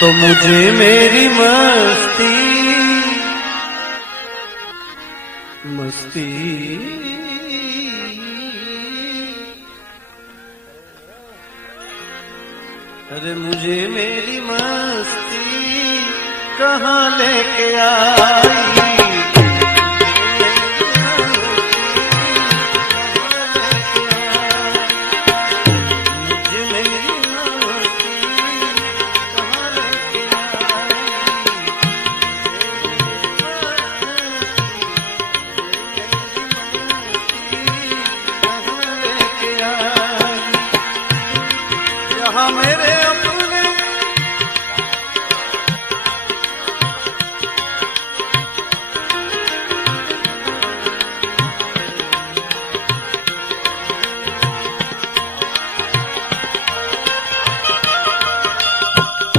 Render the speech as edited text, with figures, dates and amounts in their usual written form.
तो मुझे मेरी मस्ती मस्ती अरे मुझे मेरी मस्ती कहाँ लेके आ